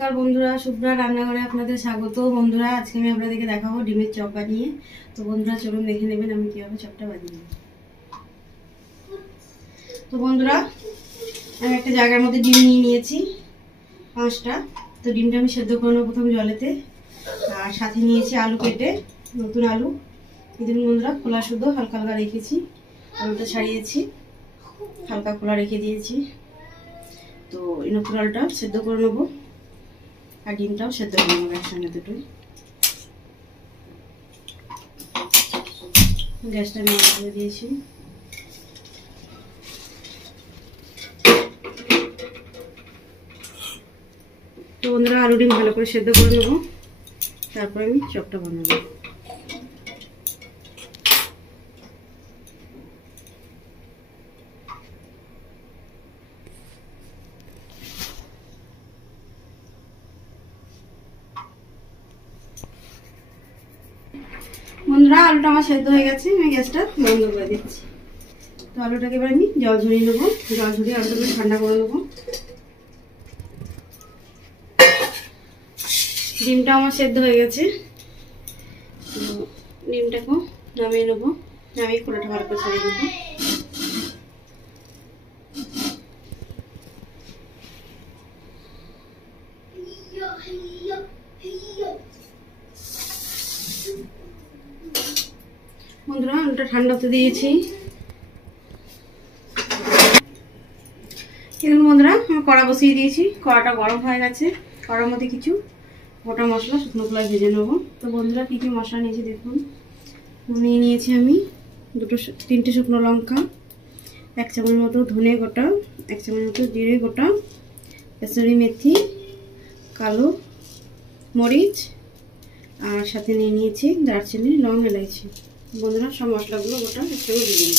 নমস্কার বন্ধুরা, শুভ্রা রান্নাঘরে আপনাদের স্বাগত। বন্ধুরা, আজকে আমি আপনাদেরকে দেখাবো ডিমের চপ বানিয়ে। তো বন্ধুরা চলুন দেখে নেবেন আমি কিভাবে চপটা বানিয়ে নেব। তো বন্ধুরা, আমি একটা জায়গার মধ্যে ডিম নিয়ে নিয়েছি 5টা। তো ডিমটা আমি সেদ্ধ করে নেবো প্রথমে জলেতে। আর সাথে নিয়েছি আলু কেটে, নতুন আলু। এদিন বন্ধুরা খোলা শুদ্ধ হালকা হালকা রেখেছি, আলুটা ছাড়িয়েছি, হালকা খোলা রেখে দিয়েছি। তো এই নতুন আলুটা সেদ্ধ করে নেবো আর ডিমটাও সেদ্ধ করে নেবো একসঙ্গে দুটোই। গ্যাসটা আমি অন করে দিয়েছি। তো বন্ধুরা, আলু ডিম ভালো করে সেদ্ধ করে নেবো, তারপর আমি চপটা বানাবো। বন্ধুরা, আলুটা আমার সেদ্ধ হয়ে গেছে, আমি গ্যাসটা বন্ধ করে দিচ্ছি। তো আলুটাকে এবার আমি জল ঝরিয়ে নেবো, জল ঝরিয়ে আলুটাকে ঠান্ডা করে নেবো। ডিমটা আমার সেদ্ধ হয়ে গেছে, তো ডিমটাকে নামিয়ে নেবো, নামিয়ে খোলাটা ভালো করে ছাড়িয়ে নেবো। বন্ধুরা, আলুটা ঠান্ডা হতে দিয়েছি। দেখুন বন্ধুরা, আমি কড়া বসিয়ে দিয়েছি, কড়াটা গরম হয়ে গেছে। কড়ার মধ্যে কিছু গোটা মশলা শুকনো খোলায় ভেজে নেবো। তো বন্ধুরা, কী কী মশলা নিয়েছি দেখুন। নিয়ে নিয়েছি আমি 3টে শুকনো লঙ্কা, 1 চামচ মতো ধনে গোটা, 1 চামচ মতো জিরে গোটা, কাসুরি মেথি, কালো মরিচ, আর সাথে নিয়ে নিয়েছি দারচিনি, লং, এলাইচি। বন্ধুরা, সব মশলাগুলো গোটা একসঙ্গে দিয়ে নেব।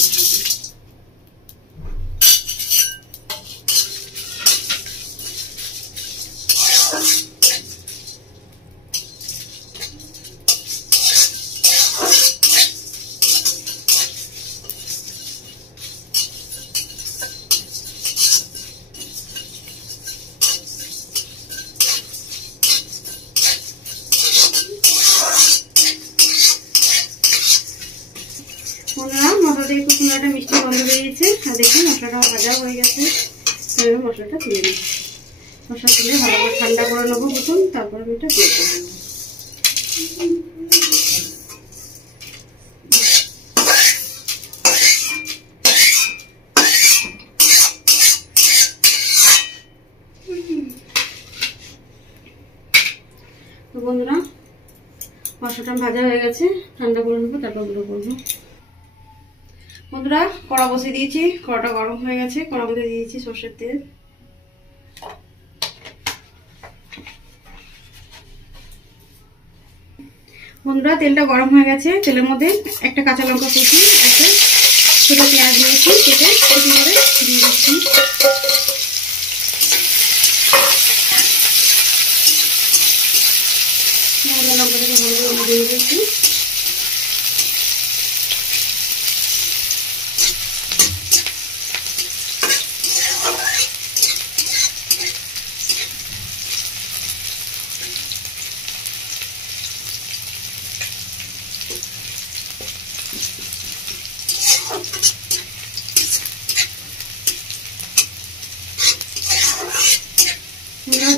বন্ধুরা, মশলাটা একটু সুন্দর একটা মিষ্টি গন্ধ বেরিয়েছে। আর দেখুন মশলাটা ভাজা হয়ে গেছে। এবার মশলাটা তুলে নিই। মশলা তুলে ভালো করে ঠান্ডা করে নেবো প্রথম, তারপর আমি এটা দিয়ে দেবো। তো বন্ধুরা, মশলাটা ভাজা হয়ে গেছে, ঠান্ডা করে নেবো, তারপর গুঁড়ো করবো। বন্ধুরা, কড়া বসিয়ে দিয়েছি, কড়াটা গরম হয়ে গেছে। কড়ার মধ্যে দিয়েছি সরষের তেল। বন্ধুরা, তেলটা গরম হয়ে গেছে। তেলের মধ্যে একটা কাঁচা লঙ্কা কুচি, একটা ছোটো পেঁয়াজ নিয়েছি, কেটে কুচি করে দিয়ে দিচ্ছি। লঙ্কাটাকে ভালো করে দিয়ে দিচ্ছি।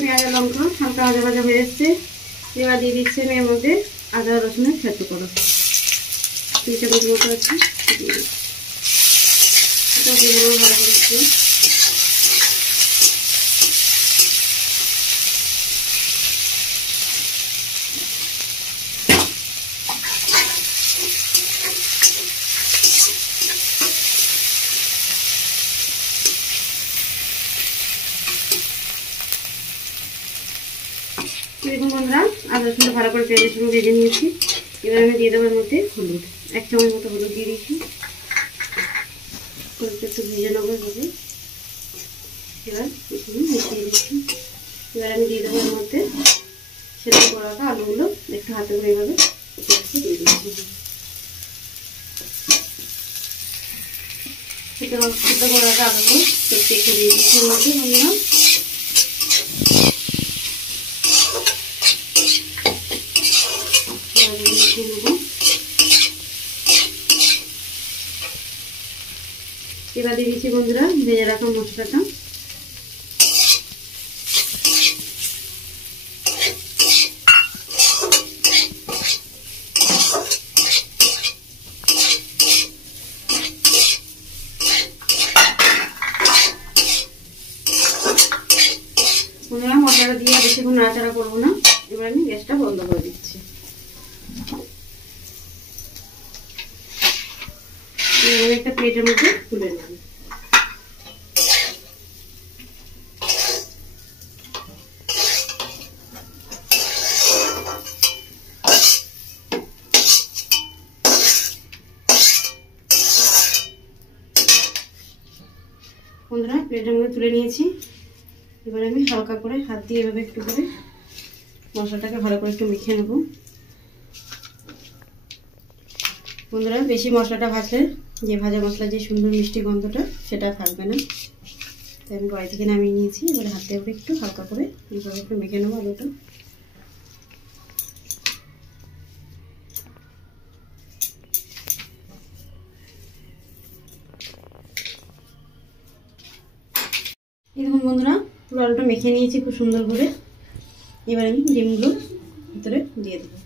পেঁয়াজ লঙ্কা হালকা ভাজা ভাজা হয়ে এসছে। এবার দিয়ে দিচ্ছি আমি এর মধ্যে আদা রসুনের থেতো করা 2 চামচ মতো আছে, এটা দিয়ে দেবো ভালো করে। দেখুন বন্ধুরা, আদা রসুনটা ভালো করে পেঁয়াজের সঙ্গে ভেজে নিয়েছি। এবার আমি দিয়ে দেবো এর মধ্যে হলুদ, 1 চামচ মতো হলুদ দিয়ে দিয়েছি। হলুদটা একটু ভেজে নেবো এভাবে। এবার মিশিয়ে দিচ্ছি। এবার আমি দিয়ে দেবো এর মধ্যে সেদ্ধ করে রাখা আলুগুলো একটু হাতে করে এভাবে দিয়ে দিচ্ছি। সেদ্ধ করে রাখা আলুগুলো একটু দিয়ে দিচ্ছি এর মধ্যে। এবার দিয়ে দিচ্ছি বন্ধুরা ভেজে রাখা মশলাটা। বন্ধুরা মশলাটা দিয়ে বেশিক্ষণ নাড়াচাড়া করবো না, এবার আমি গ্যাসটা বন্ধ করে দিচ্ছি। একটা প্লেটের মধ্যে তুলে নেব। বন্ধুরা প্লেটের মধ্যে তুলে নিয়েছি। এবার আমি হালকা করে হাত দিয়ে এভাবে একটু করে মশলাটাকে ভালো করে একটু মেখে নেব। বন্ধুরা বেশি মশলাটা ভাজলে যে ভাজা মশলা যে সুন্দর মিষ্টি গন্ধটা সেটা থাকবে না, তাই আমি কড়াই থেকে নামিয়ে নিয়েছি। এবারে হাতে করে একটু হালকা করে এইভাবে একটু মেখে নেবো আলুটা। এই দেখুন বন্ধুরা পুরো আলুটা মেখে নিয়েছি খুব সুন্দর করে। এবার আমি ডিমগুলো ভিতরে দিয়ে দেবো।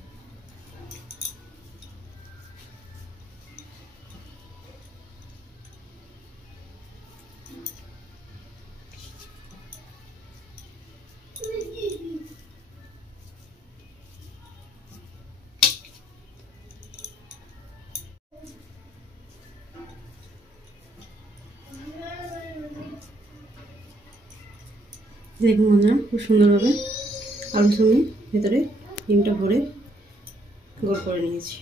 দেখুন বন্ধুরা খুব সুন্দরভাবে আলুর সঙ্গে ভেতরে ডিমটা ভরে গোল করে নিয়েছি।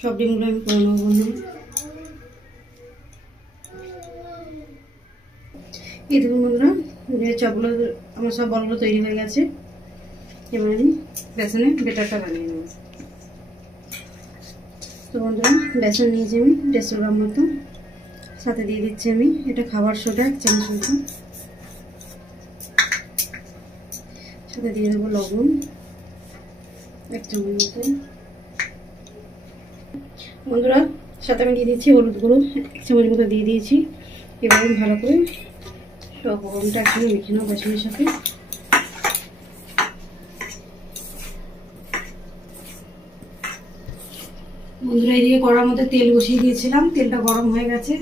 সব ডিমগুলো আমি করে নেবো বন্ধুরা। এই দেখুন বন্ধুরা চপগুলো আমার সব বলগুলো তৈরি হয়ে গেছে। এবার আমি বেসনের বেটারটা বানিয়ে নেব। তো বন্ধুরা বেসন নিয়েছি আমি 150 গ্রাম মতো, সাথে দিয়ে দিচ্ছি আমি এটা খাবার সোডা 1 চামচ মতো, সাথে দিয়ে দেবো লবণ 1 চামচ মতো। বন্ধুরা সাথে আমি দিয়ে দিচ্ছি হলুদ গুঁড়ো 1 চামচ মতো দিয়ে দিয়েছি। এবার আমি ভালো করে সব উপকরণটা একসাথে মেখে নেবো বেসনের সাথে। বন্ধুরা এইদিকে কড়ার মধ্যে তেল বসিয়ে দিয়েছিলাম, তেলটা গরম হয়ে গেছে।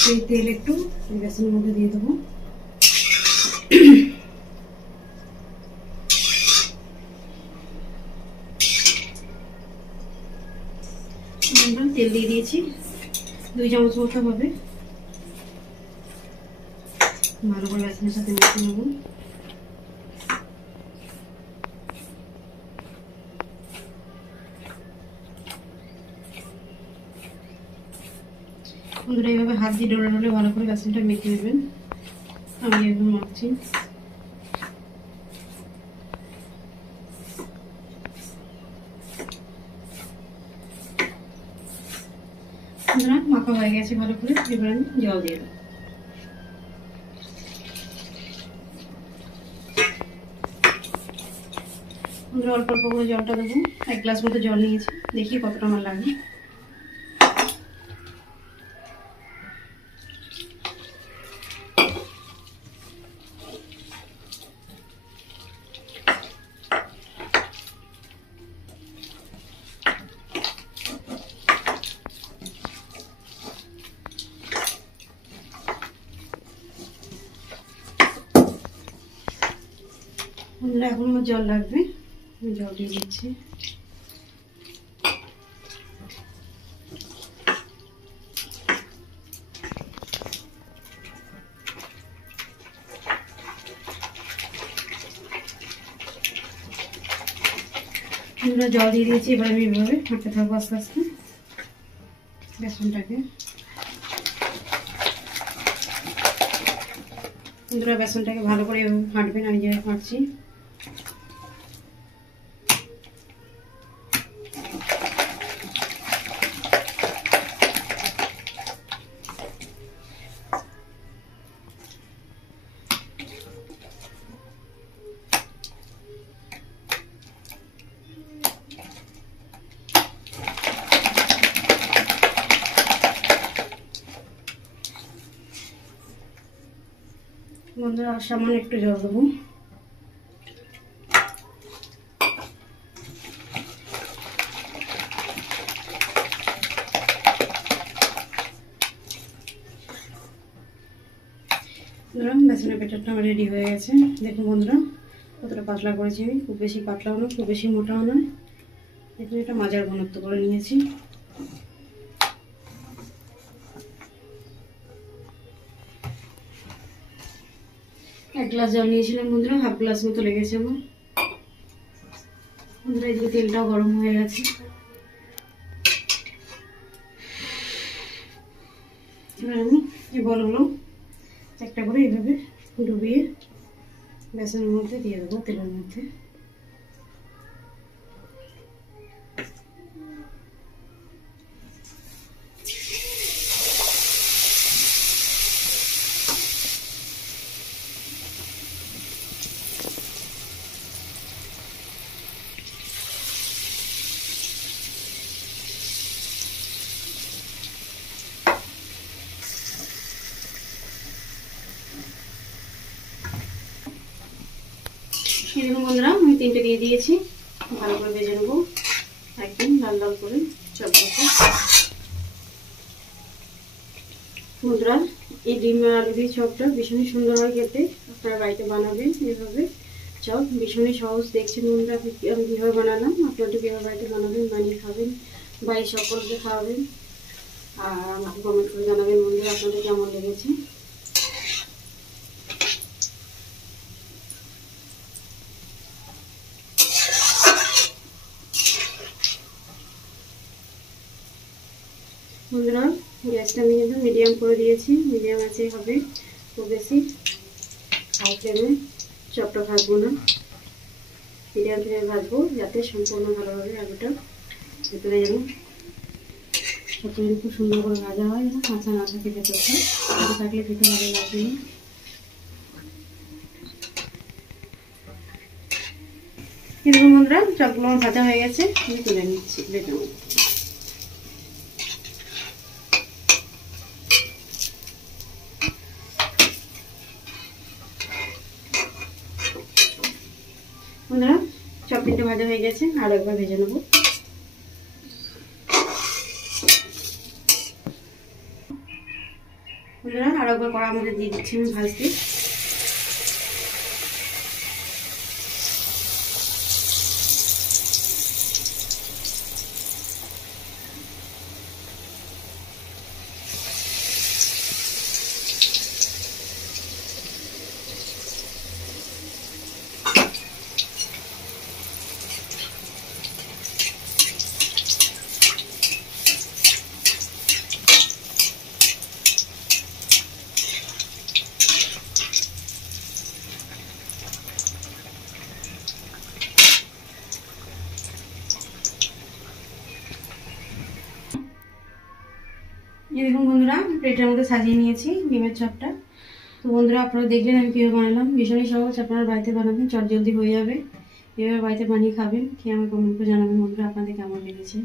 সেই তেল একটু বেসনের মধ্যে দিয়ে দেবো। তেল দিয়ে দিয়েছি 2 চামচ মতো হবে। ভালো করে বেসনের সাথে মেখে নেব। বন্ধুরা এইভাবে হাত দিয়ে ডলে ডলে ভালো করে বেসনটা মেখে নেবেন। আমি একদম মাখছি। বন্ধুরা মাখা হয়ে গেছে ভালো করে। এবার আমি জল দিয়ে দেবো। বন্ধুরা অল্প অল্প করে জলটা দেবো। 1 গ্লাস মতো জল নিয়েছি, দেখি কতটা আমার লাগে। বন্ধুরা এখন আমার জল লাগবে, আমি জল দিয়ে দিচ্ছি। বন্ধুরা জল দিয়ে দিয়েছি। এবার আমি এইভাবে হাঁটতে থাকবো আস্তে আস্তে বেসনটাকে। বন্ধুরা বেসনটাকে ভালো করে এভাবে হাঁটবেন, আমি যেভাবে হাঁটছি। বন্ধুরা আর সামান্য একটু জল দেবো। বেসনের ব্যাটারটা আমার রেডি হয়ে গেছে। দেখুন বন্ধুরা কতটা পাতলা করেছি আমি, খুব বেশি পাতলাও না খুব বেশি মোটাও নয়। দেখুন এটা মাজার ঘনত্ব করে নিয়েছি। এক গ্লাস জল নিয়েছিলাম বন্ধুরা, হাফ গ্লাস মতো লেগেছে আমার। বন্ধুরা এদিকে তেলটাও গরম হয়ে গেছে। এবার আমি এই বলগুলো একটা করে এইভাবে ডুবিয়ে বেসনের মধ্যে দিয়ে দেবো, তেলের মধ্যে। এরকম বন্ধুরা আমি 3টে দিয়ে দিয়েছি, ভালো করে ভেজে নেবো একদম লাল লাল করে চপগুলোকে। বন্ধুরা এই ডিম আলু দিয়ে চপটা ভীষণই সুন্দর হয় খেতে, আপনারা বাড়িতে বানাবেন এভাবে চপ, ভীষণই সহজ। দেখছেন বন্ধুরা আমি কীভাবে বানালাম, আপনারা কীভাবে বাড়িতে বানাবেন, বানিয়ে খাবেন, বাড়ির সকলকে খাওয়াবেন, আর আমাকে কমেন্ট করে জানাবেন বন্ধুরা আপনাদের কেমন লেগেছে। বন্ধুরা গ্যাসটা আমি কিন্তু মিডিয়াম করে দিয়েছি, মিডিয়াম আছে হবে, খুব বেশি হাই ফ্লেমে চপটা ভাজবো না, মিডিয়াম ফ্লেমে ভাজবো যাতে সম্পূর্ণ ভালোভাবে আলুটা ভেতরে যেন খুব সুন্দর করে ভাজা হয়, যেন কাঁচা না থাকে ভেতরটা, কাঁচা থাকলে খেতে ভালো লাগবে না। এরকম বন্ধুরা চপগুলো আমার ভাজা হয়ে গেছে, আমি তুলে নিচ্ছি প্লেটের মধ্যে। বন্ধুরা চপ 3টে ভাজা হয়ে গেছে, আরো একবার ভেজে নেবো। বন্ধুরা আরো একবার কড়ার মধ্যে দিয়ে দিচ্ছি আমি ভাজতে। এরকম বন্ধুরা প্লেটের মধ্যে সাজিয়ে নিয়েছি ডিমের চপটা। তো বন্ধুরা আপনারা দেখলেন আমি কীভাবে বানালাম, ভীষণই সহজ, আপনারা বাড়িতে বানাবেন, চটজলদি হয়ে যাবে। এভাবে বাড়িতে বানিয়ে খাবেন, খেয়ে আমার কমেন্ট করে জানাবেন বন্ধুরা আপনাদের কেমন লেগেছে।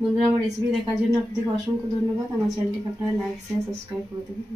বন্ধুরা আমার রেসিপি দেখার জন্য আপনাদেরকে অসংখ্য ধন্যবাদ। আমার চ্যানেলটিকে আপনারা লাইক শেয়ার সাবস্ক্রাইব করে দেবেন।